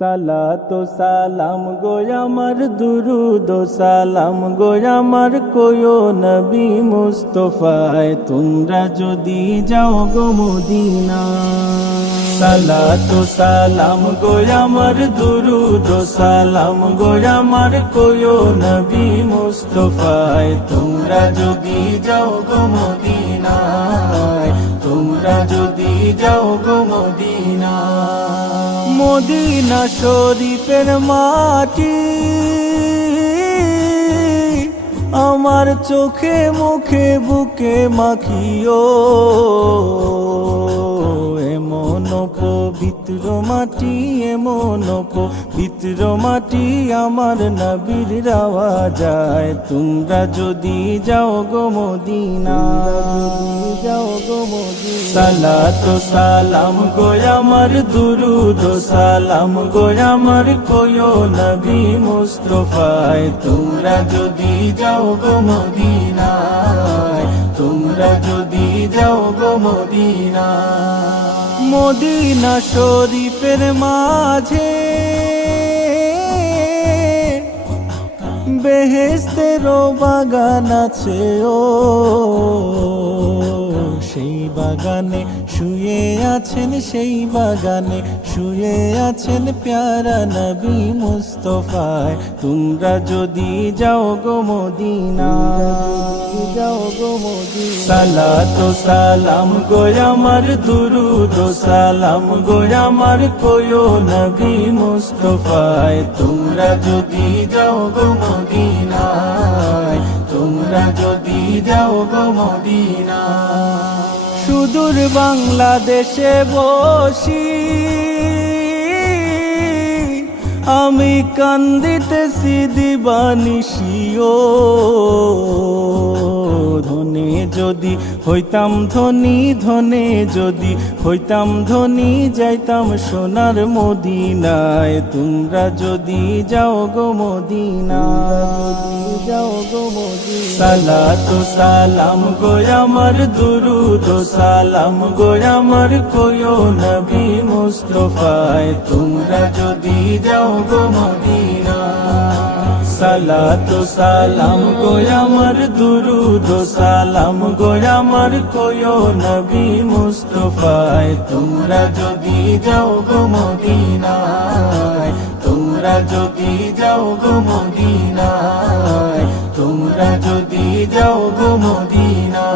সালাতু সালাম গো আমার দুরুদ ও সালাম গো আমার কোয়ো নবী মুস্তাফায় তোমরা যদি যাও গো মদিনা। সালাতু সালাম গো আমার দুরুদ ও সালাম গো আমার কোয়ো নবী মুস্তাফায় তোমরা যদি যাও গো মদিনায়, তোমরা যদি যাও গো মদিনা। মদিনা শরীফের মাটি আমার চোখে মুখে বুকে মাখিও, এমন পবিত্র মাটি, এমন পবিত্র মাটি আমার নবীর রাওয়া যায়। তোমরা যদি যাও গো মদিনা, যাও গো মদিনা। সালাতু সালাম গো আমার দুরুদ ও সালাম গো আমার কোয়ো নবী মুস্তাফায় তোমরা যদি যাও গো মদিনায়, তোমরা যদি যাও গো মদিনা। মদিনা শরীফের মাঝে বেহেশতেরও বাগান আছে ও, সেই বাগানে শুয়ে আছেন, সেই বাগানে শুয়ে আছেন প্যারা নবী মুস্তাফায় তোমরা যদি যাও গো মদিনা, যাও গো মদিনা। সালাতু সালাম গো আমার দুরুদ ও সালাম গো আমার কোয়ো নবী মুস্তাফায় তোমরা যদি যাও গো মদিনায়, তোমরা যদি যাও গো মদিনা। সুদূর বাংলাদেশে বসি আমি কান্দিতেছি দিবানিশিও, ধনে যদি হইতাম ধনী, ধনে যদি হইতাম ধনী যাইতাম সোনার মদিনায় তোমরা যদি যাও গো মদিনা, যাও গো মদিনা। সালাতু সালাম গো আমার দুরুদ ও সালাম গো আমার কোয়ো নবী মুস্তাফায় তোমরা যদি যাও গো মদিনা। সালাতু সালাম গো আমার দুরুদ ও সালাম গো আমার কোয়ো নবী মুস্তাফায় তোমরা যদি যাও গো মদিনায়, তোমরা যদি যাও গো মদিনায়, তোমরা যদি যাও গো মদিনা।